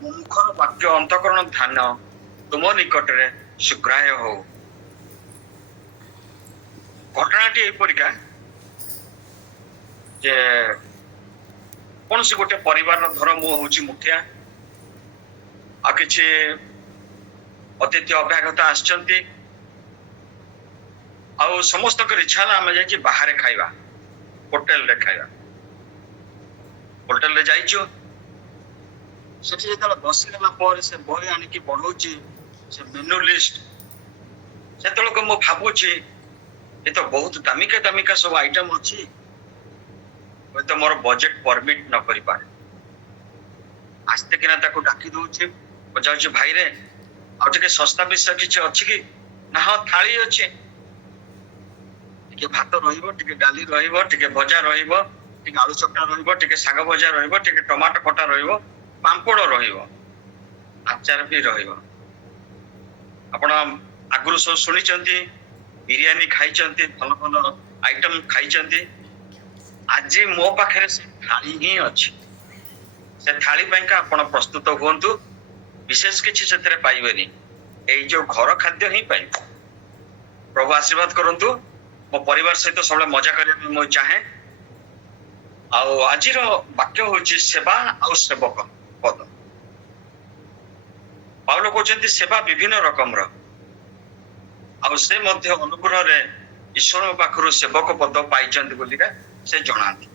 ମୋ ମୁଖର ବାକ୍ୟ ଅନ୍ତଃକରଣ ଧ୍ୟାନ ତୁମ ନିକଟରେ ଶୀଘ୍ରାୟ ହଉ। ଘଟଣାଟି ଏପରିକା ଯେ କୌଣସି ଗୋଟେ ପରିବାରର ଧର ମୁଁ ହଉଛି ମୁଖିଆ, ଆଉ କିଛି ଅତିଥି ଅଭ୍ୟାଗତ ଆସିଛନ୍ତି, ଆଉ ସମସ୍ତଙ୍କର ଇଚ୍ଛା ହେଲା ଆମେ ଯାଇକି ବାହାରେ ଖାଇବା, ହୋଟେଲରେ ଖାଇବା। ହୋଟେଲରେ ଯାଇଛୁ, ସେଠି ଯେତେବେଳେ ବସିଗଲା ପରେ ସେ ବହି ଆଣିକି ବଢଉଛି ସେ ମେନୁ ଲିଷ୍ଟ, ସେତେବେଳକୁ ମୁଁ ଭାବୁଛି ଏ ତ ବହୁତ ଦାମିକା ଦାମିକା ସବୁ ଆଇଟମ ଅଛି, ହୁଏତ ମୋର ବଜେଟ ପରମିଟ ନ କରିପାରେ। ଆସ୍ତେ କିନା ତାକୁ ଡାକି ଦଉଛି, ପଚାରୁଛି ଭାଇରେ ଆଉ ଟିକେ ଶସ୍ତା ବିଷୟ କିଛି ଅଛି କି? ନା ହଁ ଥାଳି ଅଛି, ଟିକେ ଭାତ ରହିବ, ଟିକେ ଡାଲି ରହିବ, ଟିକେ ଭଜା ରହିବ, ଟିକେ ଆଳୁ ଚକଟା ରହିବ, ଟିକେ ଶାଗ ଭଜା ରହିବ, ଟିକେ ଟମାଟୋ ଖଟା ରହିବ, ପାମ୍ପଡ଼ ରହିବ, ଆଚାର ବି ରହିବ। ଆପଣ ଆଗରୁ ସବୁ ଶୁଣିଛନ୍ତି, ବିରିୟାନୀ ଖାଇଛନ୍ତି, ଭଲ ଭଲ ଆଇଟମ ଖାଇଛନ୍ତି। ଆଜି ମୋ ପାଖରେ ସେ ଥାଳି ହିଁ ଅଛି। ସେ ଥାଳି ପାଇଁକା ଆପଣ ପ୍ରସ୍ତୁତ ହୁଅନ୍ତୁ। ବିଶେଷ କିଛି ସେଥିରେ ପାଇବେନି, ଏଇ ଯୋଉ ଘର ଖାଦ୍ୟ ହିଁ ପାଇବେ। ପ୍ରଭୁ ଆଶୀର୍ବାଦ କରନ୍ତୁ। ମୋ ପରିବାର ସହିତ ସବୁବେଳେ ମଜା କରିବା ପାଇଁ ମୁଁ ଚାହେଁ। ଆଉ ଆଜିର ବାକ୍ୟ ହଉଛି ସେବା ଆଉ ସେବକ ପଦ। ପାଉଲ କହୁଛନ୍ତି ସେବା ବିଭିନ୍ନ ରକମର, ଆଉ ସେ ମଧ୍ୟ ଅନୁଗ୍ରହରେ ଈଶ୍ୱରଙ୍କ ପାଖରୁ ସେବକ ପଦ ପାଇଛନ୍ତି ବୋଲିକା ସେ ଜଣାନ୍ତି।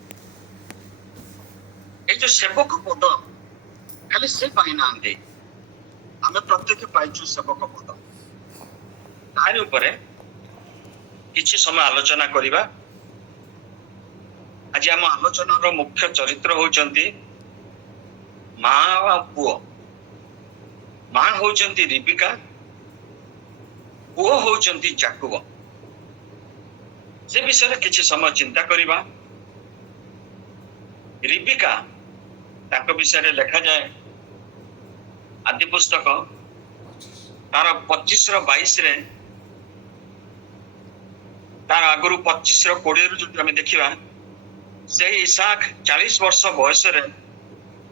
ଏଇ ଯୋଉ ସେବକ ପଦ ଖାଲି ସେ ପାଇନାହାନ୍ତି, ଆମେ ପ୍ରତ୍ୟେକ ପାଇଛୁ ସେବକ ପଦ। ତାରି ଉପରେ କିଛି ସମୟ ଆଲୋଚନା କରିବା। ଆଜି ଆମ ଆଲୋଚନାର ମୁଖ୍ୟ ଚରିତ୍ର ହଉଛନ୍ତି ମା ଆଉ ପୁଅ। ମା ହଉଛନ୍ତି ରିବିକା, ପୁଅ ହଉଛନ୍ତି ଯାକୁବ। ସେ ବିଷୟରେ କିଛି ସମୟ ଚିନ୍ତା କରିବା। ରିବିକା, ତାଙ୍କ ବିଷୟରେ ଲେଖାଯାଏ ଆଦି ପୁସ୍ତକ ତାର 25:22, ତାର ଆଗରୁ 25:20 ଯଦି ଆମେ ଦେଖିବା, ସେହି ଇସାକ 40 ବର୍ଷ ବୟସରେ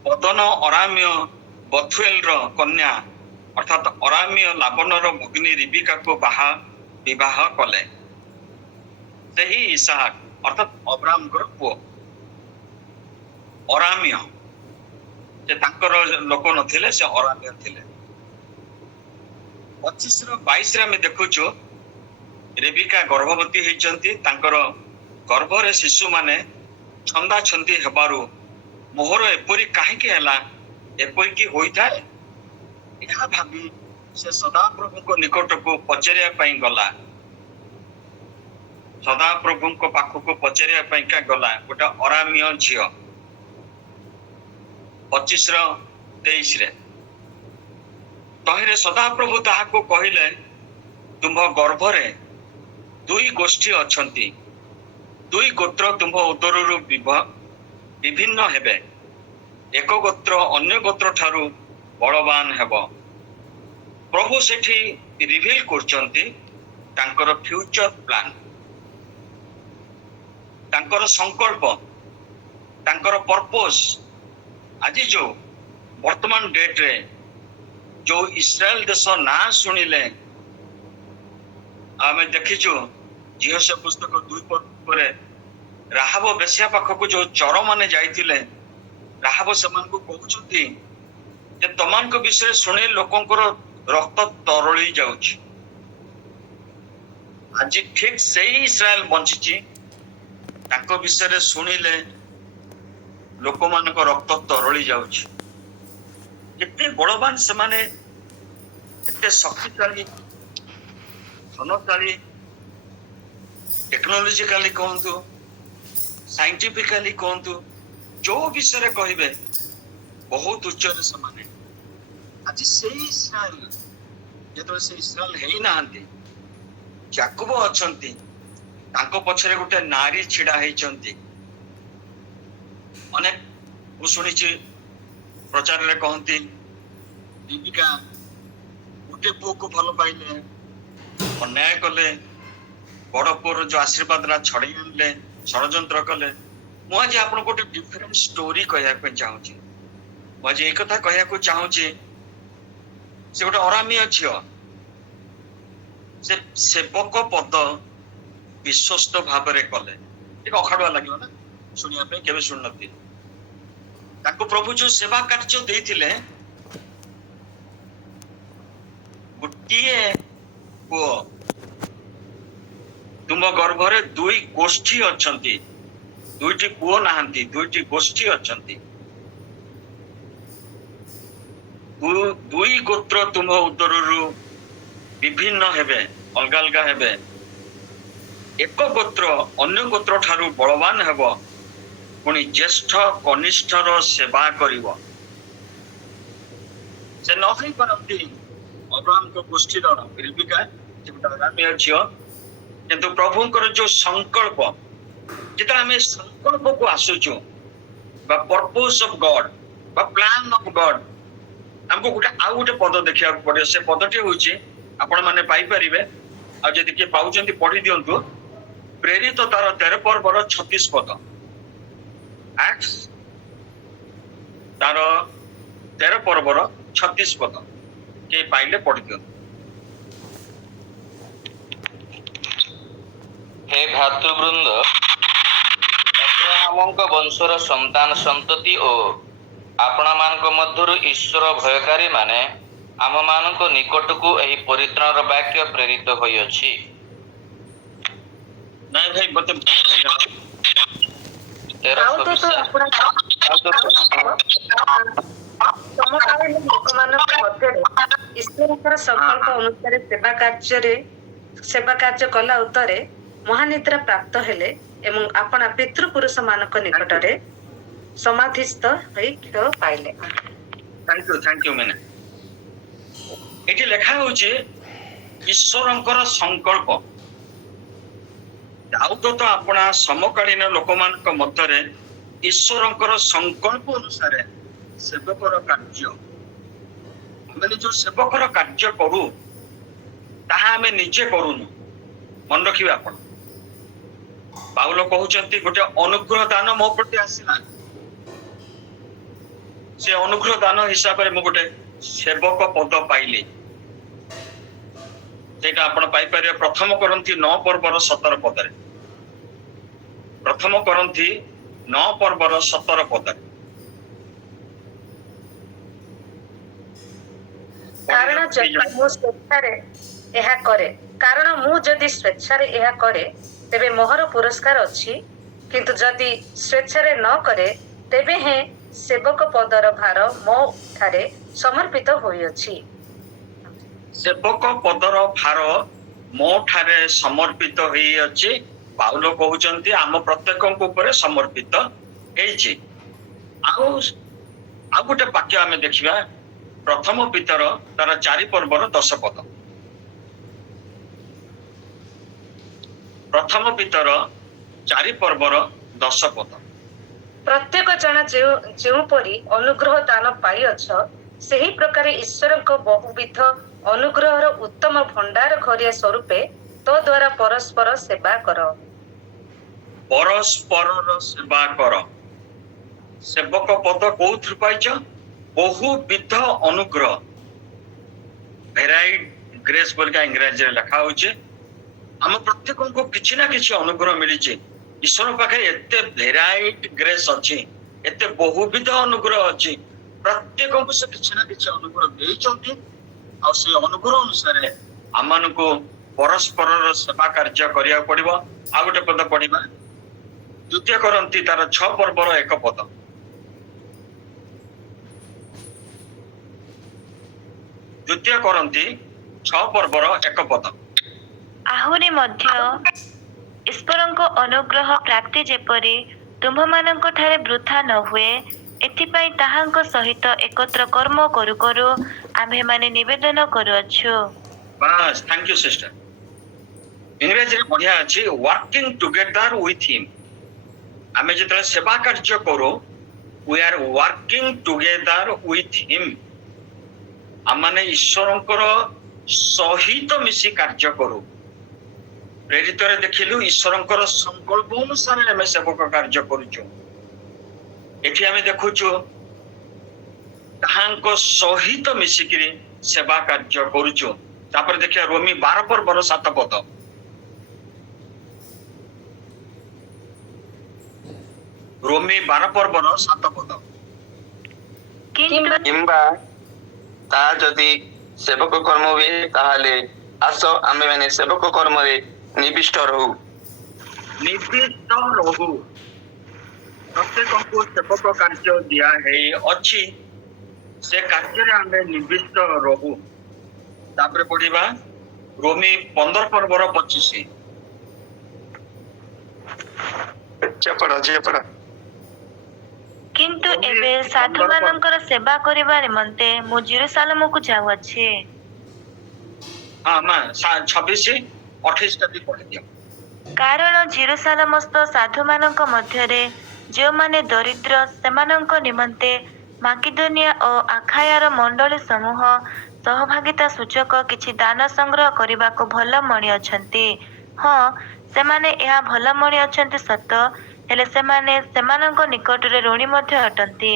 ପଦନ ଅରାମୀୟ ବଥୁଏଲର କନ୍ୟା ଅର୍ଥାତ୍ ଅରାମୀୟ ଲାବନର ଭଗିନୀ ରିବିକାକୁ ବିବାହ କଲେ। ସେହି ଇସାକ ଅର୍ଥାତ୍ ଅବ୍ରାମଙ୍କର ପୁଅ। ଅରାମୀୟ, ସେ ତାଙ୍କର ଲୋକ ନଥିଲେ, ସେ ଅରାମୀୟ ଥିଲେ। 25:22 ଆମେ ଦେଖୁଛୁ ରେବିକା ଗର୍ଭବତୀ ହେଇଛନ୍ତି। ତାଙ୍କର ଗର୍ଭରେ ଶିଶୁମାନେ ଛନ୍ଦା ଛନ୍ଦି ହେବାରୁ ମୋହର ଏପରି କାହିଁକି ହେଲା, ଏପରିକି ହୋଇଥାଏ, ଏହା ଭାବି ସେ ସଦାପ୍ରଭୁଙ୍କ ନିକଟକୁ ପଚାରିବା ପାଇଁ ଗଲା। ସଦାପ୍ରଭୁଙ୍କ ପାଖକୁ ପଚାରିବା ପାଇଁକା ଗଲା ଗୋଟେ ଅରାମୀୟ ଝିଅ। 25:23 ତହିଁରେ ସଦାପ୍ରଭୁ ତାହାକୁ କହିଲେ, ତୁମ୍ଭ ଗର୍ଭରେ 2 ଗୋଷ୍ଠୀ ଅଛନ୍ତି, 2 ଗୋତ୍ର ତୁମ୍ଭ ଉଦରରୁ ବିଭିନ୍ନ ହେବେ, ଏକ ଗୋତ୍ର ଅନ୍ୟ ଗୋତ୍ର ଠାରୁ ବଳବାନ ହେବ। ପ୍ରଭୁ ସେଠି ରିଭିଲ କରୁଛନ୍ତି ତାଙ୍କର ଫ୍ୟୁଚର ପ୍ଲାନ, ତାଙ୍କର ସଂକଳ୍ପ, ତାଙ୍କର ପର୍ପୋଜ। ଆଜି ଯୋଉ ବର୍ତ୍ତମାନ ଡେଟରେ ଯୋଉ ଇସ୍ରାଏଲ ଦେଶ ନାଁ ଶୁଣିଲେ, ଆମେ ଦେଖିଛୁ ଝିଅସ ପୁସ୍ତକ 2 ରାହାବ ବେଶ୍ୟା ପାଖକୁ ଯୋଉ ଚର ମାନେ ଯାଇଥିଲେ, ରାହାବ ସେମାନଙ୍କୁ କହୁଛନ୍ତି ଯେ ତମାନଙ୍କ ବିଷୟରେ ଶୁଣି ଲୋକଙ୍କର ରକ୍ତ ତରଳି ଯାଉଛି। ଆଜି ଠିକ ସେଇ ଇସ୍ରାଏଲ ବଞ୍ଚିଛି, ତାଙ୍କ ବିଷୟରେ ଶୁଣିଲେ ଲୋକମାନଙ୍କ ରକ୍ତ ତରଳି ଯାଉଛି। କେତେ ବଳବାନ ସେମାନେ, କେତେ ଶକ୍ତିଶାଳୀ, ଧନଶାଳୀ, ଟେକ୍ନୋଲୋଜିକାଲି କୁହନ୍ତୁ, ସାଇଣ୍ଟିଫିକାଲି କୁହନ୍ତୁ, ଯୋଉ ବିଷୟରେ କହିବେ ବହୁତ ଉଚ୍ଚରେ ସେମାନେ। ଆଜି ସେଇ ଇସ୍ରାଏଲ, ଯେତେବେଳେ ସେ ଇସ୍ରାଏଲ ହେଇନାହାନ୍ତି, ଯାକୁବ ଅଛନ୍ତି, ତାଙ୍କ ପଛରେ ଗୋଟେ ନାରୀ ଛିଡା ହେଇଛନ୍ତି। ଅନେକ ମୁଁ ଶୁଣିଛି ପ୍ରଚାରରେ କହନ୍ତି ଦୀପିକା ଗୋଟେ ପୁଅକୁ ଭଲ ପାଇଲେ, ଅନ୍ୟାୟ କଲେ, ବଡ ପୁଅର ଯୋଉ ଆଶୀର୍ବାଦଟା ଛଡେଇ ଆଣିଲେ, ଷଡଯନ୍ତ୍ର କଲେ। ମୁଁ ଆଜି ଆପଣଙ୍କୁ ଗୋଟେ ଡିଫରେଣ୍ଟ ଷ୍ଟୋରି କହିବା ପାଇଁ ଚାହୁଁଛି। आज एक कथा कहया चाहूची से गोटे अरामीय झील से सेवक पद विश्वस्त भाव कले अखाड़ुआ लगे ना शुणा केवे शुण न प्रभु जो सेवा कार्य देते गोटे पुओ तुम गर्भरे दुई गोष्ठी अच्छा दुईटी पुओ नहांती दुईटी गोष्ठी अच्छा दुई गोत्र तुम उदरु विभिन्न हेबे अलग अलग हेबे एक गोत्र अन्य गोत्र ठारू बलवान हेबो पुणी ज्येष्ठ कनिष्ठर सेवा करिवो से न होई परंती अब्राहम को गोष्ठीर रिबिका अरामीय झील किंतु प्रभुंकर जो संकल्प जिते आम संकल्प को आसुचु purpose of God plan of God हमको गोटे आउ गोटे पद देखा पड़े से पदटी हूँ आपण मैंने पाइपर आदि किए पाँच पढ़ी दिंतु प्रेरित तार 13 पर्वर 36 पद एक्ट्स तार 13 पर्वर 36 पद किए पाइले पढ़ी दिंतु। हे भातृवृंद अब्राहमक वंशर संतान संतति ओ आपण मानक मध्यरु ईश्वर भयकारी माने आम मानक निकटकू एही परित्राणर वाक्य प्रेरित होई अछि। नहीं भाई बते समकालीन लोकमानक मध्यरे ईश्वरकर संकल्प अनुसार सेवा कार्य कला उत्तरे महानिद्रा प्राप्त हेले एवं अपना पितृपुरुष मानक निकटरे समाधिस्थ होई क्षय पाइले। थैंक यू मैंने एटी लेखा होचे ईश्वरंकर संकल्प आउ तो अपना समकालीन लोकमानक मध्यरे ईश्वरंकर संकल्प अनुसार सेवकर कार्य आमे जो सेवकर कार्य करू ताहा आमे निजे करूनु मन रखिबे आपण पाउल कहउचंती गोटे अनुग्रह दान मो प्रति आसीला से अनुग्रह दान हिसाब रे मु गोटे सेवक पद पाइले जेटा आपण पाई परिबे प्रथम करंती 9 पर्वर 17 पदरे प्रथम करंती 9 पर्वर 17 पदरे कारण मु जदि स्वेच्छारे एहा करे तेबे मोहर पुरस्कार अछि किंतु जदि स्वेच्छारे न करे तेबे हे सेवक पदर भार मो ठारे समर्पित होई अछि। सेवक पदर भार मो ठारे समर्पित होई अछि पाउल कहउचंती आम प्रत्येकक ऊपर समर्पित हेछि। आउ गोटे वाक्य आमे देखिबा प्रथम पितर तार 4 पर्वर 10 पद प्रथम पितर 4 पर्वर 10 पद प्रत्येक जन जो परी अनुग्रह दान पाई अछ सही प्रकार ईश्वर को बहुविध अनुग्रहर उत्तम भंडार घरिया स्वरूपे तो द्वारा परस्पर सेवा कर परस्पर सेवा कर सेवक पद कोउथु पाइछ बहुविध अनुग्रह वेराइड ग्रेस बोल का इंग्रजी लिखा होचे हम प्रत्येक को किछि ना किछि अनुग्रह मिलिছে ईश्वर पाखे एते वेराइड ग्रेस अछि एते बहुविध अनुग्रह अछि प्रत्येक को से किछि ना किछि अनुग्रह देइचंती आ से अनुग्रह अनुसार आमान को परस्पर सेवा कार्य करिया पड़िबो। आ गोटे पद पढिबा द्वितीय करंती तार 6 पर्वर 1 पद द्वितीय करंती 6 पर्वर 1 पद आहुरी मध्य ईश्वरଙ୍କ अनुग्रह प्राप्ति जेपरि तुम्भମାନଙ୍କ ठारे वृथा न हुए एथिपाई ताहाଙ୍କ सहित एकत्र कर्म करू करू आम्भे माने निवेदन करूअछु। बस थैंक यू सिस्टर इंग्रजी रे बढ़िया अछि वर्किंग टुगेदर विथ हिम आमे जेतले सेवा कार्य करू we are working together with him आमाने ईश्वरंकर सहित मिसी कार्य करू प्रेरित देखिलु ईश्वरंकर संकल्प अनुसार आम सेवक कार्य करुचु। एठी आमे देखुचु ତାହାଙ୍କ ସହିତ ମିଶିକିରି ସେବା କାର୍ଯ୍ୟ କରୁଛୁ। ତାପରେ ଦେଖିବା ରୋମୀ 12 ପର୍ବର 7 ପଦ। ରୋମୀ 12 ପର୍ବର 7 ପଦ। କିନ୍ତୁ କିମ୍ବା ତାହା ଯଦି ସେବକ କର୍ମ ହୁଏ ତାହେଲେ ଆସ ଆମେମାନେ ସେବକ କର୍ମରେ ନିବିଷ୍ଟ ରହୁ। ନିର୍ଦ୍ଦିଷ୍ଟ ରହୁ। ପ୍ରତ୍ୟେକଙ୍କୁ ସେବକ କାର୍ଯ୍ୟ ଦିଆ ହେଇ ଅଛି, ସେ କାର୍ଯ୍ୟରେ ଆମେ ନିବିଷ୍ଟ ରହୁ। ତାପରେ ପଢିବା ରୋମୀ 15 ପର୍ବର 25। କିନ୍ତୁ ଏବେ ସାଧୁମାନଙ୍କର ସେବା କରିବା ନିମନ୍ତେ ମୁଁ ଜେରୁସାଲେମକୁ ଯାଉଅଛି। ହଁ ମା 26 28 ବି ପଢିଦିଅ। କାରଣ ଜେରୁସାଲେମସ୍ଥ ସାଧୁମାନଙ୍କ ମଧ୍ୟରେ ଯେଉଁମାନେ ଦରିଦ୍ର ସେମାନଙ୍କ ନିମନ୍ତେ ମାକିଦୋନିଆ ଓ ଆଖାୟାର ମଣ୍ଡଳୀ ସମୂହ ସହଭାଗିତା ସୂଚକ କିଛି ଦାନ ସଂଗ୍ରହ କରିବାକୁ ଭଲ ମଣି ଅଛନ୍ତି। ହଁ, ସେମାନେ ଏହା ଭଲ ମଣି ଅଛନ୍ତି ସତ, ହେଲେ ସେମାନେ ସେମାନଙ୍କ ନିକଟରେ ଋଣୀ ମଧ୍ୟ ଅଟନ୍ତି।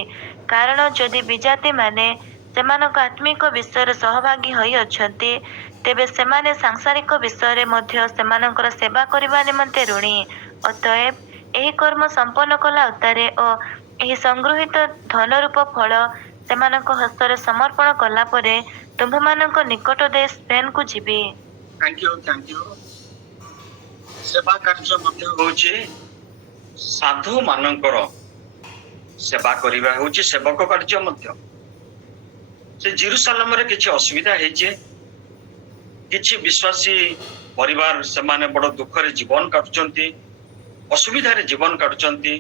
କାରଣ ଯଦି ବିଜାତିମାନେ ସେମାନଙ୍କ ଆତ୍ମିକ ବିଷୟରେ ସହଭାଗୀ ହୋଇଅଛନ୍ତି, ତେବେ ସେମାନେ ସାଂସାରିକ ବିଷୟରେ ମଧ୍ୟ ସେମାନଙ୍କର ସେବା କରିବା ନିମନ୍ତେ ଋଣୀ। ଅତଏବ ଏହି କର୍ମ ସମ୍ପନ୍ନ କଲା ଉତ୍ତାରେ ଓ ଏହି ସଂଗୃହୀତ ଧନରୂପ ଫଳ ସେମାନଙ୍କ ହସ୍ତରେ ସମର୍ପଣ କଲା ପରେ ତୁମ୍ଭମାନଙ୍କ ନିକଟ ଦେଇ ସ୍ପେନକୁ ଯିବି। Thank you. ସେବା କାର୍ଯ୍ୟ ମଧ୍ୟ ହଉଛି ସାଧୁ ମାନଙ୍କର ସେବା କରିବା ହଉଛି ସେବକ କାର୍ଯ୍ୟ ମଧ୍ୟ। ସେ ଜେରୁସାଲେମରେ କିଛି ଅସୁବିଧା ହେଇଛି, କିଛି ବିଶ୍ୱାସୀ ପରିବାର ସେମାନେ ବଡ ଦୁଃଖରେ ଜୀବନ କାଟୁଛନ୍ତି, ଅସୁବିଧାରେ ଜୀବନ କାଟୁଛନ୍ତି,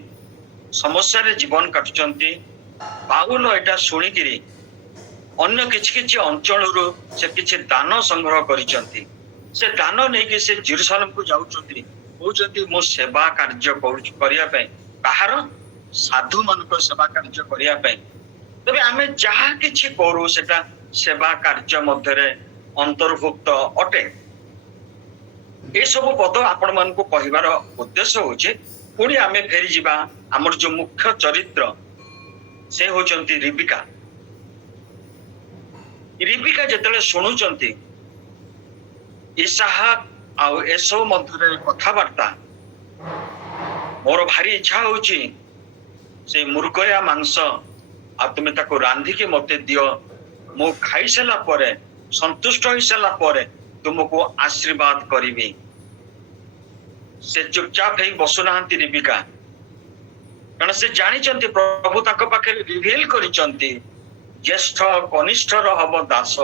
ସମସ୍ୟାରେ ଜୀବନ କାଟୁଛନ୍ତି। ପାଉଲ ଏଇଟା ଶୁଣିକିରି ଅନ୍ୟ କିଛି କିଛି ଅଞ୍ଚଳରୁ ସେ କିଛି ଦାନ ସଂଗ୍ରହ କରିଛନ୍ତି। ସେ ଦାନ ନେଇକି ସେ ଜେରୁସାଲେମକୁ ଯାଉଛନ୍ତି, କହୁଛନ୍ତି ମୁଁ ସେବା କାର୍ଯ୍ୟ କରୁଛି କରିବା ପାଇଁ। କାହାର? ସାଧୁ ମାନଙ୍କ ସେବା କାର୍ଯ୍ୟ କରିବା ପାଇଁ। ତେବେ ଆମେ ଯାହା କିଛି କରୁ ସେଟା ସେବା କାର୍ଯ୍ୟ ମଧ୍ୟରେ ଅନ୍ତର୍ଭୁକ୍ତ ଅଟେ। ଏସବୁ ପଦ ଆପଣ ମାନଙ୍କୁ କହିବାର ଉଦ୍ଦେଶ୍ୟ ହଉଛି, ପୁଣି ଆମେ ଫେରିଯିବା ଆମର ଯୋଉ ମୁଖ୍ୟ ଚରିତ୍ର, ସେ ହଉଛନ୍ତି ରିବିକା। ରିବିକା ଯେତେବେଳେ ଶୁଣୁଛନ୍ତି ଇସାହାକ ଆଉ ଏସବୁ ମଧ୍ୟରେ କଥାବାର୍ତ୍ତା, ମୋର ଭାରି ଇଚ୍ଛା ହଉଛି ସେ ମୁର୍ଗୟା ମାଂସ ଆଉ ତୁମେ ତାକୁ ରାନ୍ଧିକି ମତେ ଦିଅ, ମୁଁ ଖାଇସାରିଲା ପରେ ସନ୍ତୁଷ୍ଟ ହେଇସାରିଲା ପରେ ତୁମକୁ ଆଶୀର୍ବାଦ କରିବି। ସେ ଚୁପଚାପ ହେଇ ବସୁନାହାନ୍ତି ରିବିକା, କାରଣ ସେ ଜାଣିଛନ୍ତି ପ୍ରଭୁ ତାଙ୍କ ପାଖରେ ରିଭିଲ କରିଛନ୍ତି ଜ୍ୟେଷ୍ଠ କନିଷ୍ଠର ହବ ଦାସ।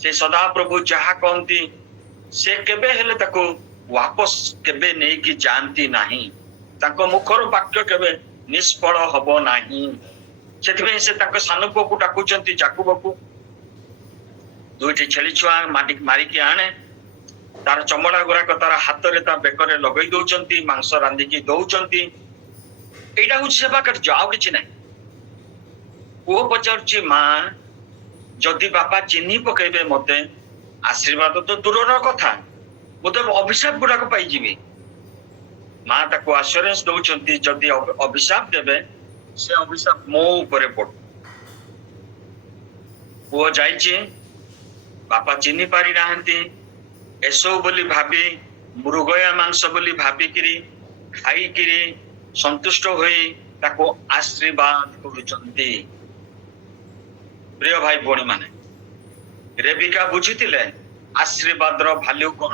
ସେ ସଦାପ୍ରଭୁ ଯାହା କହନ୍ତି ସେ କେବେ ହେଲେ ତାକୁ ୱାପସ କେବେ ନେଇକି ଯାଆନ୍ତି ନାହିଁ, ତାଙ୍କ ମୁଖର ବାକ୍ୟ କେବେ ନିଷ୍ଫଳ ହବ ନାହିଁ। ସେଥିପାଇଁ ସେ ତାଙ୍କ ସାନ ପୁଅକୁ ଡାକୁଛନ୍ତି ଯାକୁବକୁ, 2ଟି ଛେଳି ଛୁଆ ମାରିକି ଆଣେ, ତାର ଚମଡା ଗୁଡାକ ତାର ହାତରେ ତା ବେକରେ ଲଗେଇ ଦଉଛନ୍ତି, ମାଂସ ରାନ୍ଧିକି ଦଉଛନ୍ତି। ଏଇଟା ହଉଛି ସେବା କାର୍ଯ୍ୟ, ଆଉ କିଛି ନାହିଁ। ପୁଅ ପଚାରୁଛି ମା, ଯଦି ବାପା ଚିହ୍ନି ପକେଇବେ ମତେ, ଆଶୀର୍ବାଦ ତ ଦୂରର କଥା, ମୁଁ ତ ଅଭିଶାପ ଗୁଡାକ ପାଇଯିବି। ମା ତାକୁ ଆଶ୍ୟୁରାନ୍ସ ଦଉଛନ୍ତି ଯଦି ଅଭିଶାପ ଦେବେ ସେ ଅଭିଶାପ ମୋ ଉପରେ ପଡୁ। ପୁଅ ଯାଇଛି, ବାପା ଚିହ୍ନି ପାରି ନାହାନ୍ତି, ଏସବୁ ବୋଲି ଭାବି ମୃଗୟା ମାଂସ ବୋଲି ଭାବିକିରି ଖାଇକିରି ସନ୍ତୁଷ୍ଟ ହୋଇ ତାକୁ ଆଶୀର୍ବାଦ କରୁଛନ୍ତି। ପ୍ରିୟ ଭାଇ ଭଉଣୀ ମାନେ, ରେବିକା ବୁଝିଥିଲେ ଆଶୀର୍ବାଦର ଭାଲ୍ୟୁ କଣ।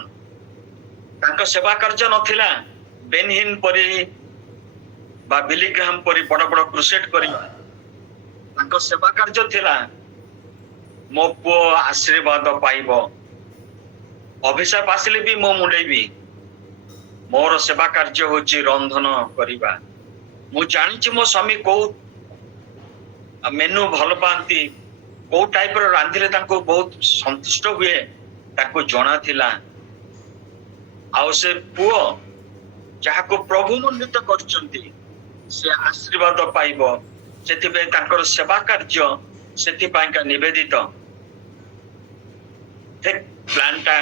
ତାଙ୍କ ସେବା କାର୍ଯ୍ୟ ନଥିଲା ବେନହିନ୍ ପରି ବା ବିଲିଗ୍ରାମ ପରି ବଡ ବଡ କ୍ରୁସେଡ କରିବା। ତାଙ୍କ ସେବା କାର୍ଯ୍ୟ ଥିଲା ମୋ ପୁଅ ଆଶୀର୍ବାଦ ପାଇବ, ଅଭିଶାପ ଆସିଲେ ବି ମୁଁ ମୁଣ୍ଡେଇବି। ମୋର ସେବା କାର୍ଯ୍ୟ ହଉଛି ରନ୍ଧନ କରିବା। ମୁଁ ଜାଣିଛି ମୋ ସ୍ୱାମୀ କୋଉ ମେନୁ ଭଲ ପାଆନ୍ତି, କୋଉ ଟାଇପର ରାନ୍ଧିଲେ ତାଙ୍କୁ ବହୁତ ସନ୍ତୁଷ୍ଟ ହୁଏ, ତାକୁ ଜଣା ଥିଲା। ଆଉ ସେ ପୁଅ ଯାହାକୁ ପ୍ରଭୁ ମଣ୍ଡିତ କରିଛନ୍ତି ସେ ଆଶୀର୍ବାଦ ପାଇବ, ସେଥିପାଇଁ ତାଙ୍କର ସେବା କାର୍ଯ୍ୟ ସେଥିପାଇଁକା ନିବେଦିତ। ପ୍ଲାନଟା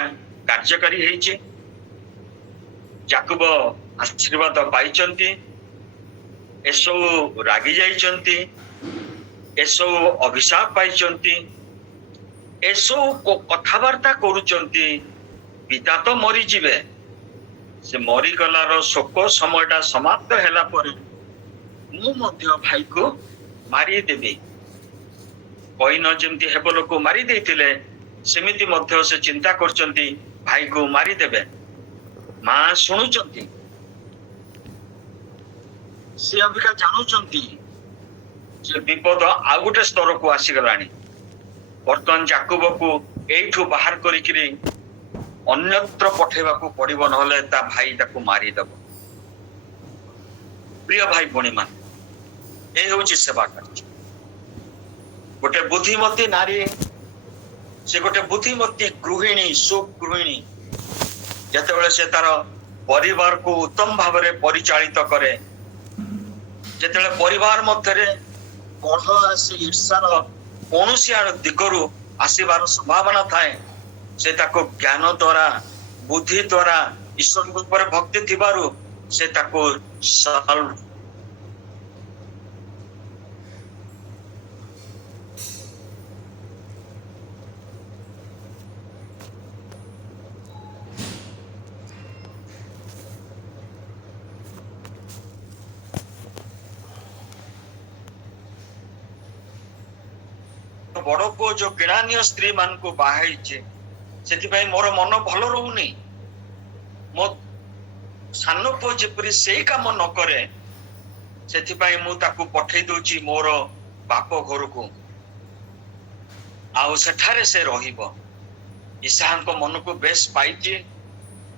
କାର୍ଯ୍ୟକାରୀ ହେଇଛି, ଯାକୁବ ଆଶୀର୍ବାଦ ପାଇଛନ୍ତି, ଏସବୁ ରାଗି ଯାଇଛନ୍ତି, ଏସବୁ ଅଭିଶାପ ପାଇଛନ୍ତି, ଏସବୁ କଥାବାର୍ତ୍ତା କରୁଛନ୍ତି। ପିତା ତ ମରିଯିବେ, ସେ ମରିଗଲାର ଶୋକ ସମୟଟା ସମାପ୍ତ ହେଲା ପରେ ମୁଁ ମଧ୍ୟ ଭାଇକୁ ମାରିଦେବି। କଇନ ଯେମିତି ହେବଲକୁ ମାରି ଦେଇଥିଲେ, ସେମିତି ମଧ୍ୟ ସେ ଚିନ୍ତା କରୁଛନ୍ତି ଭାଇକୁ ମାରିଦେବେ। ମା ଶୁଣୁଛନ୍ତି, ସେ ଅବିକା ଜାଣୁଛନ୍ତି ଯେ ବିପଦ ଆଉ ଗୋଟେ ସ୍ତରକୁ ଆସିଗଲାଣି। ବର୍ତ୍ତମାନ ଯାକୁବକୁ ଏଇଠୁ ବାହାର କରିକିରି ଅନ୍ୟତ୍ର ପଠେଇବାକୁ ପଡିବ, ନହେଲେ ତା ଭାଇ ତାକୁ ମାରିଦେବ। ପ୍ରିୟ ଭାଇ ଭଉଣୀ ମାନେ, ଏ ହଉଛି ସେବା କାର୍ଯ୍ୟ। ଗୋଟେ ବୁଦ୍ଧିମତୀ ନାରୀ, ସେ ଗୋଟେ ବୁଦ୍ଧିମତୀ ଗୃହିଣୀ, ସୁଗୃହିଣୀ, ଯେତେବେଳେ ସେ ତାର ପରିବାରକୁ ଉତ୍ତମ ଭାବରେ ପରିଚାଳିତ କରେ, ଯେତେବେଳେ ପରିବାର ମଧ୍ୟରେ କଳହ ଆସି ଈର୍ଷାର କୌଣସି ଦିଗରୁ ଆସିବାର ସମ୍ଭାବନା ଥାଏ, ସେ ତାକୁ ଜ୍ଞାନ ଦ୍ୱାରା, ବୁଦ୍ଧି ଦ୍ୱାରା, ଈଶ୍ୱରଙ୍କ ଉପରେ ଭକ୍ତି ଥିବାରୁ ସେ ତାକୁ ବଡ ପୁଅ ଯୋଉ କିଣାନୀୟ ସ୍ତ୍ରୀ ମାନଙ୍କୁ ବାହା ହେଇଛି, ସେଥିପାଇଁ ମୋର ମନ ଭଲ ରହୁନି। ମୋ ସାନ ପୁଅ ଯେପରି ସେଇ କାମ ନ କରେ, ସେଥିପାଇଁ ମୁଁ ତାକୁ ପଠେଇ ଦଉଛି ମୋର ବାପ ଘରକୁ, ଆଉ ସେଠାରେ ସେ ରହିବ। ଇସାହାଙ୍କ ମନକୁ ବେଶ ପାଇଛି,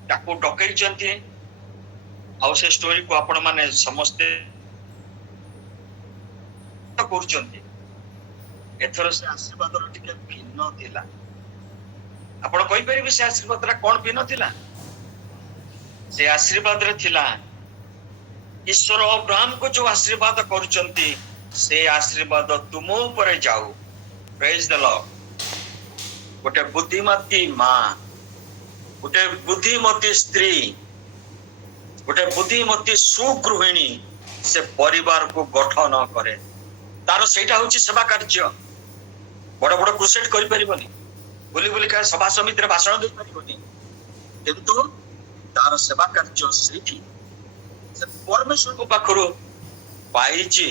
ତାକୁ ଡକେଇଛନ୍ତି। ଆଉ ସେ ଷ୍ଟୋରିକୁ ଆପଣ ମାନେ ସମସ୍ତେ କରୁଛନ୍ତି। ଏଥର ସେ ଆଶୀର୍ବାଦର ଟିକେ ଭିନ୍ନ ଥିଲା। ଆପଣ କହିପାରିବେ ସେ ଆଶୀର୍ବାଦଟା କଣ ଭିନ୍ନ ଥିଲା? ସେ ଆଶୀର୍ବାଦରେ ଥିଲା, ଈଶ୍ୱର ଅବ୍ରାହ୍ମକୁ ଯୋଉ ଆଶୀର୍ବାଦ କରୁଛନ୍ତି, ସେ ଆଶୀର୍ବାଦ ତୁମ ଉପରେ ଯାଉ। ପ୍ରେଜ୍ ଦ ଲର୍ଡ। ଗୋଟେ ବୁଦ୍ଧିମତୀ ମା, ଗୋଟେ ବୁଦ୍ଧିମତୀ ସ୍ତ୍ରୀ, ଗୋଟେ ବୁଦ୍ଧିମତୀ ସୁଗୃହିଣୀ ସେ ପରିବାରକୁ ଗଠନ କରେ। ତାର ସେଇଟା ହଉଛି ସେବା କାର୍ଯ୍ୟ। ବଡ ବଡ କ୍ରୁସେଡ୍ କରିପାରିବନି, ବୁଲି ବୁଲିକା ସଭା ସମିତିରେ ଭାଷଣ ଦେଇପାରିବନି, କିନ୍ତୁ ତାର ସେବା କାର୍ଯ୍ୟ ସେଇଠି। ସେ ପରମେଶ୍ୱରଙ୍କ ପାଖରୁ ପାଇଛି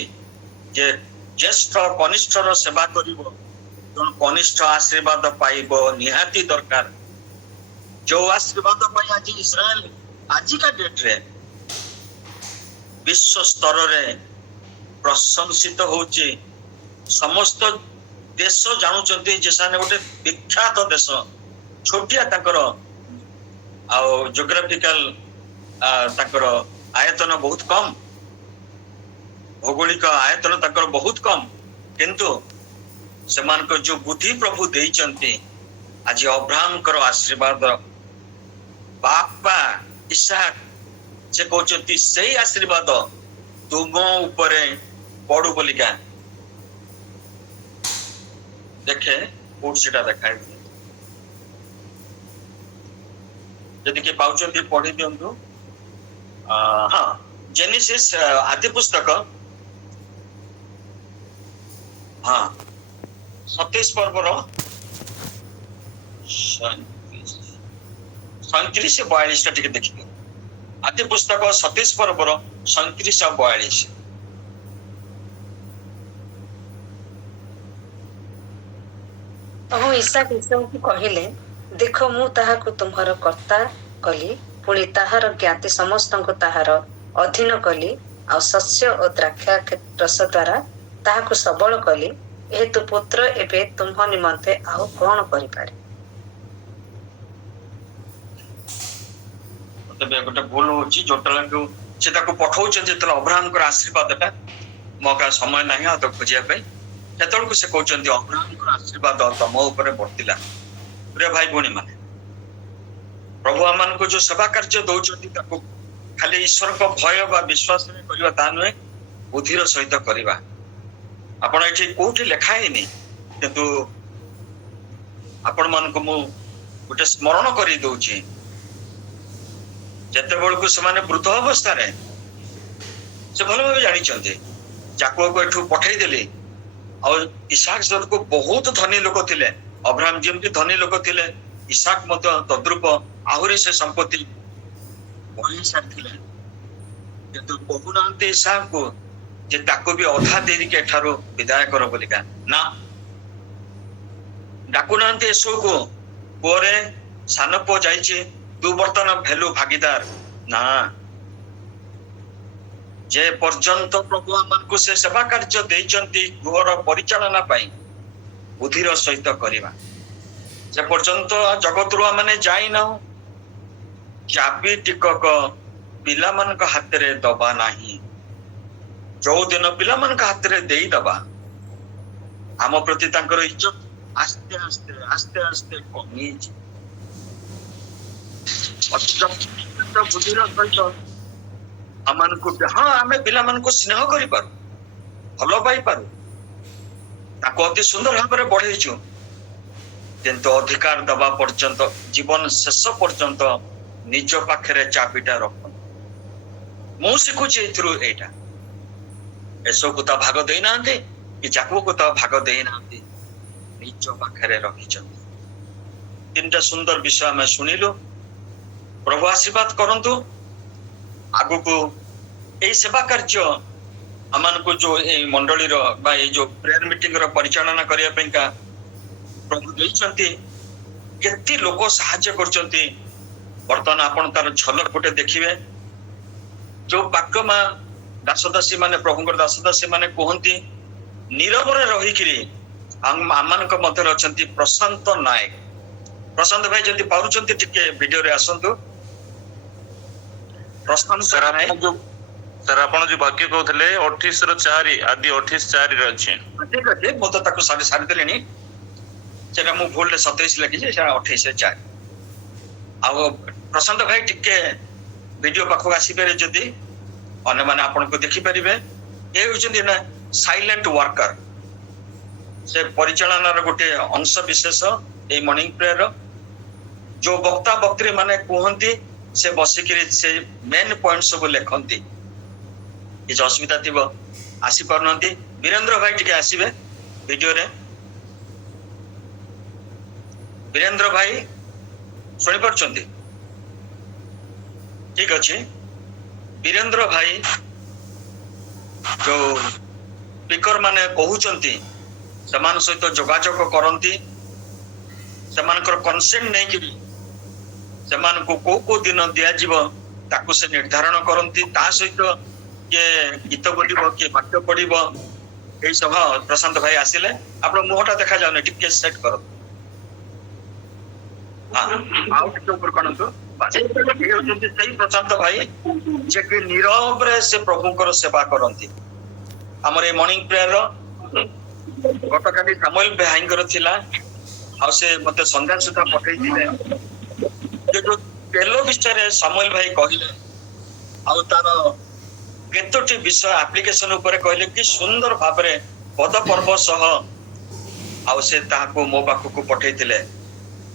ଯେ ଜ୍ୟେଷ୍ଠ କନିଷ୍ଠର ସେବା କରିବ, ତେଣୁ କନିଷ୍ଠ ଆଶୀର୍ବାଦ ପାଇବ ନିହାତି ଦରକାର। ଯୋଉ ଆଶୀର୍ବାଦ ପାଇଁ ଆଜି ଇସ୍ରାଏଲ ଆଜିକା ଡେଟରେ ବିଶ୍ୱ ସ୍ତରରେ ପ୍ରଶଂସିତ ହଉଛି। ସମସ୍ତ ଦେଶ ଜାଣୁଛନ୍ତି ଯେ ସେମାନେ ଗୋଟେ ବିଖ୍ୟାତ ଦେଶ। ଛୋଟିଆ ତାଙ୍କର ଆଉ ଜିଓଗ୍ରାଫିକାଲ ତାଙ୍କର ଆୟତନ ବହୁତ କମ, ଭୌଗୋଳିକ ଆୟତନ ତାଙ୍କର ବହୁତ କମ, କିନ୍ତୁ ସେମାନଙ୍କ ଯୋଉ ବୁଦ୍ଧି ପ୍ରଭୁ ଦେଇଛନ୍ତି, ଆଜି ଅବ୍ରାହ୍ମଙ୍କର ଆଶୀର୍ବାଦ ବାପା ଇସାକ ସେ କହୁଛନ୍ତି ସେଇ ଆଶୀର୍ବାଦ ତୁମ ଉପରେ ପଡୁ ବୋଲିକା। ଦେଖେ କୋଉଠି ସେଟା ଦେଖାହେଇଛି, ଯଦି କିଏ ପାଉଛନ୍ତି ପଢି ଦିଅନ୍ତୁ। ହଁ, ଜେନେସିସ୍ ଆଦି ପୁସ୍ତକ, ହଁ 27 ପର୍ବର 37-42 ଟା ଟିକେ ଦେଖିଦିଅ। ଆଦି ପୁସ୍ତକ 27 ପର୍ବର 37 ଆଉ 42। ପ୍ରଭୁ ଇସାକ ଇସାଉକୁ କହିଲେ, ଦେଖ ମୁଁ ତାହାକୁ ତୁମ୍ଭର କର୍ତ୍ତା କଲି, ପୁଣି ତାହାର ଜ୍ଞାତି ସମସ୍ତଙ୍କୁ ତାହାର ଅଧୀନ କଲି, ଆଉ ଶସ୍ୟ ଓ ଦ୍ରାକ୍ଷା ରସ ଦ୍ୱାରା ତାହାକୁ ସବଳ କଲି। ଏହେତୁ ପୁତ୍ର ଏବେ ତୁମ୍ଭ ନିମନ୍ତେ ଆଉ କଣ କରିପାରେ? ତେବେ ଗୋଟେ ଭୁଲ ହଉଛି, ଯୋଉଟା ସେ ତାକୁ ପଠଉଛନ୍ତି ଯେତେବେଳେ ଅବ୍ରାହ୍ମଙ୍କର ଆଶୀର୍ବାଦଟା, ମୋ କାହା ସମୟ ନାହିଁ ଆଉ ତାକୁ ଖୋଜିବା ପାଇଁ, ସେତେବେଳକୁ ସେ କହୁଛନ୍ତି ଅବ୍ରାହ୍ମଙ୍କର ଆଶୀର୍ବାଦ ତମ ଉପରେ ବର୍ତ୍ତିଲା। ପ୍ରିୟ ଭାଇ ଭଉଣୀ ମାନେ, ପ୍ରଭୁ ଆମମାନଙ୍କୁ ଯୋଉ ସେବା କାର୍ଯ୍ୟ ଦଉଛନ୍ତି, ତାକୁ ଖାଲି ଈଶ୍ୱରଙ୍କ ଭୟ ବା ବିଶ୍ୱାସରେ କରିବା ତାହା ନୁହେଁ, ବୁଦ୍ଧିର ସହିତ କରିବା। ଆପଣ ଏଠି କୋଉଠି ଲେଖା ହେଇନି, କିନ୍ତୁ ଆପଣ ମାନଙ୍କୁ ମୁଁ ଗୋଟେ ସ୍ମରଣ କରି ଦଉଛି। ଯେତେବେଳକୁ ସେମାନେ ବୃଦ୍ଧ ଅବସ୍ଥାରେ, ସେ ଭଲ ଭାବେ ଜାଣିଛନ୍ତି ଯାକୁବକୁ ଏଠୁ ପଠେଇଦେଲି, ଆଉ ଇସାକ ସେତେବେଳକୁ ବହୁତ ଧନୀ ଲୋକ ଥିଲେ। ଅବ୍ରାହମ ଯେମିତି ଧନୀ ଲୋକ ଥିଲେ, ଇସାକ ମଧ୍ୟ ତଦ୍ରୁପ ଆହୁରି ସେ ସମ୍ପତ୍ତି ବଢେଇ ସାରିଥିଲେ। କିନ୍ତୁ କହୁନାହାନ୍ତି ଇସାକକୁ ଯେ ତାକୁ ବି ଅଧା ଦେଇକି ଏଠାରୁ ବିଦାୟ କର ବୋଲିକା। ନା, ଡାକୁନାହାନ୍ତି ଏସବୁକୁ, ପୁଅରେ ସାନ ପୁଅ ଯାଇଛି, ତୁ ବର୍ତ୍ତମାନ ଭେଲୁ ଭାଗିଦାର। ନା, ଯେ ପର୍ଯ୍ୟନ୍ତ ପ୍ରଭୁ ଆମମାନଙ୍କୁ ସେ ସେବା କାର୍ଯ୍ୟ ଦେଇଛନ୍ତି ଗୃହର ପରିଚାଳନା ପାଇଁ ବୁଦ୍ଧିର ସହିତ କରିବା, ସେ ପର୍ଯ୍ୟନ୍ତ ଜଗତରୁ ଆମେ ଯାଇନାହୁଁ। ଚାବି ଟିକକ ପିଲାମାନଙ୍କ ହାତରେ ଦବା ନାହିଁ। ଯୋଉ ଦିନ ପିଲାମାନଙ୍କ ହାତରେ ଦେଇଦବା, ଆମ ପ୍ରତି ତାଙ୍କର ଇଜ୍ଜତ ଆସ୍ତେ ଆସ୍ତେ ଆସ୍ତେ ଆସ୍ତେ କମିଯିବ। ବୁଦ୍ଧିର ସହିତ ଆମମାନଙ୍କୁ, ହଁ ଆମେ ପିଲାମାନଙ୍କୁ ସ୍ନେହ କରିପାରୁ, ଭଲ ପାଇପାରୁ, ତାକୁ ଅତି ସୁନ୍ଦର ଭାବରେ ବଢେଇଛୁ, କିନ୍ତୁ ଅଧିକାର ଦବା ପର୍ଯ୍ୟନ୍ତ, ଜୀବନ ଶେଷ ପର୍ଯ୍ୟନ୍ତ ନିଜ ପାଖରେ ଚାବିଟା ରଖ। ମୁଁ ଶିଖୁଛି ଏଥିରୁ ଏଇଟା। ଏସବୁକୁ ତ ଭାଗ ଦେଇନାହାନ୍ତି, କି ଯାକୁ ତ ଭାଗ ଦେଇନାହାନ୍ତି, ନିଜ ପାଖରେ ରଖିଛନ୍ତି। ତିନିଟା ସୁନ୍ଦର ବିଷୟ ଆମେ ଶୁଣିଲୁ। ପ୍ରଭୁ ଆଶୀର୍ବାଦ କରନ୍ତୁ। ଆଗକୁ ଏଇ ସେବା କାର୍ଯ୍ୟ ଆମମାନଙ୍କୁ ଯୋଉ ଏଇ ମଣ୍ଡଳୀର ବା ଏଇ ଯୋଉ ପ୍ରେୟାର ମିଟିଂ ର ପରିଚାଳନା କରିବା ପାଇଁକା ପ୍ରଭୁ ଦେଇଛନ୍ତି, କେତେ ଲୋକ ସାହାଯ୍ୟ କରୁଛନ୍ତି। ବର୍ତ୍ତମାନ ଆପଣ ତାର ଝଲକ ଗୋଟେ ଦେଖିବେ। ଯୋଉ ବାକ୍ୟ ମା ଦାସଦାସୀ ମାନେ, ପ୍ରଭୁଙ୍କର ଦାସଦାସୀ ମାନେ କୁହନ୍ତି, ନୀରବରେ ରହିକିରି ଆମମାନଙ୍କ ମଧ୍ୟରେ ଅଛନ୍ତି ପ୍ରଶାନ୍ତ ନାୟକ। ପ୍ରଶାନ୍ତ ଭାଇ ଯଦି ପାରୁଛନ୍ତି ଟିକେ ଭିଡିଓରେ ଆସନ୍ତୁ। ପ୍ରଶାନ୍ତ ନାୟକ, ସାର୍ ଆପଣ ଯୋଉ ବାକ୍ୟ କହୁଥିଲେ 28:4 ଆଦି 28:4 ଅଛି। ଠିକ ଅଛି, ମୁଁ ତ ତାକୁ ସାରିଦେଲିଣି। ସେଟା ମୁଁ ଭୁଲରେ 27 ଲେଖିଛି, ସେଟା 28:4। ଆଉ ପ୍ରଶାନ୍ତ ଭାଇ ଟିକେ ଭିଡିଓ ପାଖକୁ ଆସିପାରିବେ ଯଦି, ଅନ୍ୟମାନେ ଆପଣଙ୍କୁ ଦେଖିପାରିବେ। ଏ ହେଉଛନ୍ତି ନା ସାଇଲେଣ୍ଟ ୱାର୍କର, ସେ ପରିଚାଳନାର ଗୋଟେ ଅଂଶ ବିଶେଷ ଏଇ ମର୍ଣ୍ଣିଂ ପ୍ରେୟର। ଯୋଉ ବକ୍ତା ବକ୍ତ୍ରୀ ମାନେ କୁହନ୍ତି, ସେ ବସିକିରି ସେ ମେନ୍ ପଏଣ୍ଟ ସବୁ ଲେଖନ୍ତି। କିଛି ଅସୁବିଧା ଥିବ, ଆସିପାରୁନାହାନ୍ତି, ବୀରେନ୍ଦ୍ର ଭାଇ ଟିକେ ଆସିବେ ଭିଡିଓରେ। ବୀରେନ୍ଦ୍ର ଭାଇ ଶୁଣିପାରୁଛନ୍ତି? ଠିକ ଅଛି। ବୀରେନ୍ଦ୍ର ଭାଇ ଯୋଉ ସ୍ପିକର ମାନେ କହୁଛନ୍ତି, ସେମାନଙ୍କ ସହିତ ଯୋଗାଯୋଗ କରନ୍ତି, ସେମାନଙ୍କର କନସେଣ୍ଟ ନେଇକିରି ସେମାନଙ୍କୁ କୋଉ କୋଉ ଦିନ ଦିଆଯିବ ତାକୁ ସେ ନିର୍ଦ୍ଧାରଣ କରନ୍ତି। ତା ସହିତ କିଏ ଗୀତ ବୋଲିବ, କିଏ ବାକ୍ୟ ପଢିବ, ଏଇ ସବୁ। ପ୍ରଶାନ୍ତ ଭାଇ ଆସିଲେ, ଆପଣ ମୁହଁଟା ଦେଖାଯାଉନି, ଟିକେ ସେଟ୍ କରନ୍ତୁ। ଆଉ ଟିକେ ଉପର କରନ୍ତୁ। ହେଉଛନ୍ତି ସେଇ ପ୍ରଶାନ୍ତ ଭାଇ ଯେ କି ନୀରବରେ ସେ ପ୍ରଭୁଙ୍କର ସେବା କରନ୍ତି। ଆମର ଏଇ ମର୍ଣ୍ଣିଂ ପ୍ରେୟର ଗତକାଲି ସାମୁଏଲ ଭାଇଙ୍କର ଥିଲା, ଆଉ ସେ ମତେ ସନ୍ଧ୍ୟା ସୁଦ୍ଧା ପଠେଇଥିଲେ। ଯୋଉ ତେଲ ବିଷୟରେ ସାମୁଏଲ ଭାଇ କହିଲେ, ଆଉ ତାର କେତୋଟି ବିଷୟ ଆପ୍ଲିକେସନ ଉପରେ କହିଲେ, କି ସୁନ୍ଦର ଭାବରେ ପଦ ପର୍ବ ସହ ଆଉ ସେ ତାହାକୁ ମୋ ପାଖକୁ ପଠେଇଥିଲେ।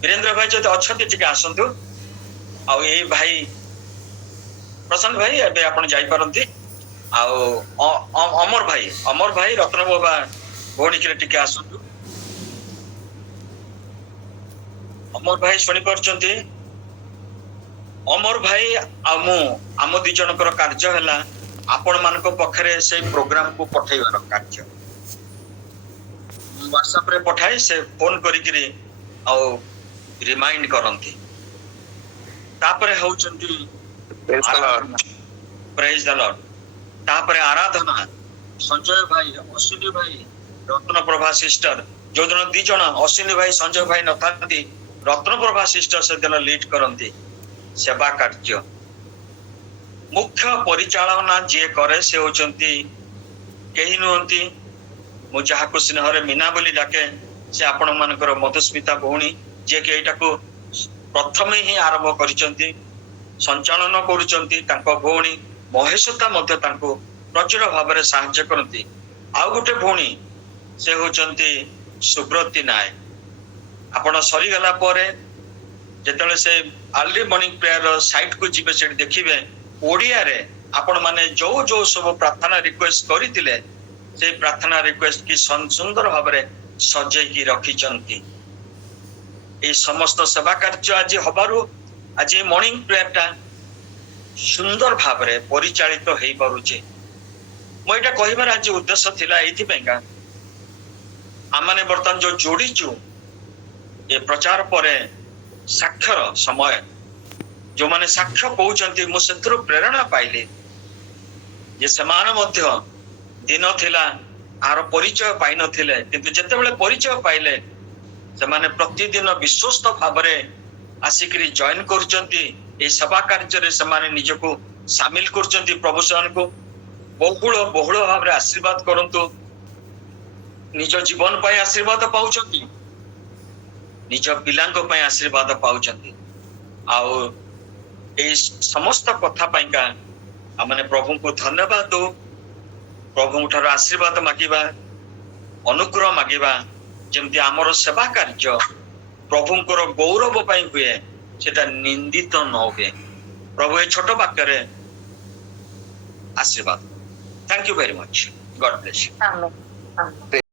ବୀରେନ୍ଦ୍ର ଭାଇ ଯଦି ଅଛନ୍ତି ଟିକେ ଆସନ୍ତୁ। ଆଉ ଏଇ ଭାଇ ପ୍ରଶାନ୍ତ ଭାଇ ଏବେ ଆପଣ ଯାଇପାରନ୍ତି। ଆଉ ଅମର ଭାଇ ରତ୍ନ ବାବା ଭଉଣୀକିରେ ଟିକେ ଆସନ୍ତୁ। ଅମର ଭାଇ ଶୁଣିପାରୁଛନ୍ତି? ଅମର ଭାଇ ଆଉ ମୁଁ, ଆମ ଦି ଜଣଙ୍କର କାର୍ଯ୍ୟ ହେଲା ଆପଣ ମାନଙ୍କ ପାଖରେ ସେଇ ପ୍ରୋଗ୍ରାମକୁ ପଠେଇବାର କାର୍ଯ୍ୟ। ହ୍ୱାଟ୍ସଆପ ରେ ପଠାଏ, ସେ ଫୋନ କରିକିରି ଆଉ ରିମାଇଣ୍ଡ କରନ୍ତି। ତାପରେ ହଉଛନ୍ତି ପ୍ରେଜ ଦ ଲର୍ଡ। ତାପରେ ଆରାଧନା, ସଞ୍ଜୟ ଭାଇ, ଅଶ୍ୱିନୀ ଭାଇ, ରତ୍ନପ୍ରଭା ସିଷ୍ଟର। ଯୋଉଦିନ ଦି ଜଣ, ଅଶ୍ୱିନୀ ଭାଇ ସଞ୍ଜୟ ଭାଇ ନଥାନ୍ତି, ରତ୍ନପ୍ରଭା ସିଷ୍ଟର ସେଦିନ ଲିଡ୍ କରନ୍ତି ସେବା କାର୍ଯ୍ୟ। ମୁଖ୍ୟ ପରିଚାଳନା ଯିଏ କରେ ସେ ହଉଛନ୍ତି କେହି ନୁହନ୍ତି, ମୁଁ ଯାହାକୁ ସ୍ନେହରେ ମୀନା ବୋଲି ଡାକେ, ସେ ଆପଣ ମାନଙ୍କର ମଧୁସ୍ମିତା ଭଉଣୀ, ଯିଏକି ଏଇଟାକୁ ପ୍ରଥମେ ହିଁ ଆରମ୍ଭ କରିଛନ୍ତି, ସଞ୍ଚାଳନ କରୁଛନ୍ତି। ତାଙ୍କ ଭଉଣୀ ମହେଶତା ମଧ୍ୟ ତାଙ୍କୁ ପ୍ରଚୁର ଭାବରେ ସାହାଯ୍ୟ କରନ୍ତି। ଆଉ ଗୋଟେ ଭଉଣୀ, ସେ ହଉଛନ୍ତି ସୁବ୍ରତୀ ନାୟକ। ଆପଣ ସରିଗଲା ପରେ ଯେତେବେଳେ ସେ ଆର୍ଲି ମର୍ଣ୍ଣିଂ ପ୍ରେୟାର ସାଇଟ୍ କୁ ଯିବେ, ସେଠି ଦେଖିବେ ଓଡ଼ିଆରେ ଆପଣ ମାନେ ଯୋଉ ଯୋଉ ସବୁ ପ୍ରାର୍ଥନା ରିକ୍ୱେଷ୍ଟ କରିଥିଲେ से प्रार्थना रिक्वेस्ट की सुंदर भाव सजेकी रखिचंती। ए समस्त सेवा कार्य आज हबारु आज मॉर्निंग प्रेयर टा सुंदर भाव परिचालित हो पारुचे। मो एटा कहिबार आज उद्देश्य थिला एथिपैका आमाने बर्तमान जो जोड़ीचु ए प्रचार पर साक्षर समय जो माने साक्ष्य कहउचंती मु सेथरो प्रेरणा पाइले जे समान मध्य दिन थिला आर परिचय पाइ नथिले, किंतु जेतेबेले परिचय पाइले सेमाने प्रतिदिन विश्वस्त भावरे आसिकरी जॉइन करूचंती। ए सभा कार्य रे सेमाने निजको शामिल करूचंती। प्रभु सेमान को बहुल भाव आशीर्वाद करंतु। निज जीवन पाई आशीर्वाद पाउचंती, निज पिलांको पाई आशीर्वाद पाउचंती। आउ ए समस्त कथा पाइका आमने प्रभु को धन्यवाद दो। प्रभु ठार आशीर्वाद मागिबा, अनुग्रह मागिबा, जेमती आमर सेवा कार्य प्रभुंकर गौरव पाई हुए सेटा निंदित न हुए। प्रभु ए छोट वाक्य रे आशीर्वाद। Thank you very much. God bless you. Amen.